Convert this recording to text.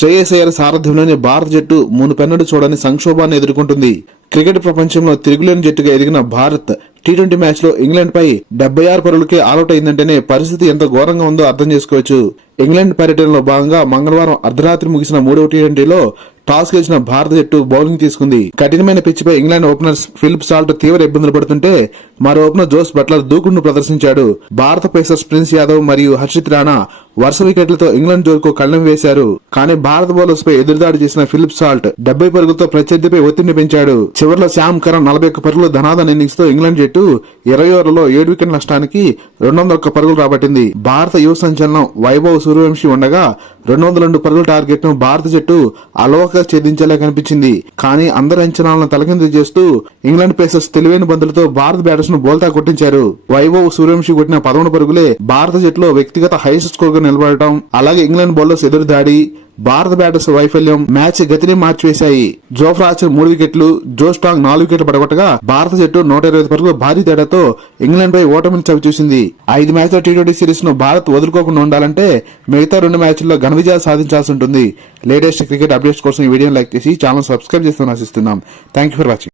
శ్రేయస్ అయ్యర్ సారథ్యంలోని భారత జట్టు మునుపెన్నడూ చూడని సంక్షోభాన్ని ఎదుర్కొంటుంది. క్రికెట్ ప్రపంచంలో తిరుగులేని జట్టుగా ఎదిగిన భారత్ టీ20 మ్యాచ్ లో ఇంగ్లాండ్ పై 76 పరుగులకే ఆలౌట్ అయిందంటేనే పరిస్థితి ఎంత ఘోరంగా ఉందో అర్థం చేసుకోవచ్చు. ఇంగ్లాండ్ పర్యటనలో భాగంగా మంగళవారం అర్ధరాత్రి ముగిసిన 3వ టీ20లో టాస్ గెలిచిన భారత జట్టు బౌలింగ్ తీసుకుంది. కఠినమైన పిచ్చిపై ఇంగ్లాండ్ ఓపెనర్ ఫిలిప్ సాల్ట్ తీవ్ర ఇబ్బందులు పడుతుంటే మరో ఓపెనర్ జోస్ బట్లర్ దూకుడును ప్రదర్శించాడు. భారత పేసర్స్ ప్రిన్స్ యాదవ్ మరియు హర్షిత్ రాణా వరుస వికెట్లతో ఇంగ్లాండ్ జోరుకు కళ్లెం వేశారు. కానీ భారత బౌలర్స్ పై ఎదురుదాడి చేసిన ఫిలిప్ సాల్ట్ 70 పరుగులతో ప్రత్యర్థిపై ఒత్తిడిని పెంచాడు. చివరిలో శ్యామ్ కరణ్ 41 పరుగుల ధనాదన ఇన్నింగ్స్ తో ఇంగ్లాండ్ జట్టు 20 ఓవర్లలో 7 వికెట్ల నష్టానికి 201 పరుగులు రాబట్టింది. భారత యువ సంచలనం వైభవ్ సూర్యవంశీ ఉండగా 202 పరుగుల టార్గెట్ ను భారత జట్టు అలవోకగా ఛేదించేలా కనిపించింది. కానీ అందరి అంచనాలను తలకిందులు చేస్తూ ఇంగ్లాండ్ పేసర్స్ తెలివైన బంతులతో భారత బ్యాటర్స్ ను బోల్తా కొట్టించారు. వైభవ్ సూర్యవంశీ కొట్టిన 11 పరుగులే భారత జట్టులో వ్యక్తిగత హైయెస్ట్ స్కోర్ గా నిలబడటం, అలాగే ఇంగ్లాండ్ బౌలర్స్ ఎదురు దాడి, భారత బ్యాటర్స్ వైఫల్యం మ్యాచ్ గతిని మార్చివేశాయి. జోఫ్రా ఆర్చర్ 3 వికెట్లు, జో స్టాంగ్ 4 వికెట్లు పడగొట్టగా భారత జట్టు 125 పరుగుల భారీ తేడాతో ఇంగ్లాండ్ పై ఓటమిని చవిచూసింది. 5 మ్యాచ్ల టీ20 సిరీస్ ను భారత్ వదులుకోకుండా ఉండాలంటే మిగతా 2 మ్యాచ్ల్లో ఘన విజయాలు సాధించాల్సి ఉంటుంది. లేటెస్ట్ క్రికెట్ అప్డేట్స్ కోసం ఈ వీడియోని లైక్ చేసి ఛానల్ సబ్స్క్రైబ్ చేస్తామని ఆశిస్తున్నాం. Thank you for watching.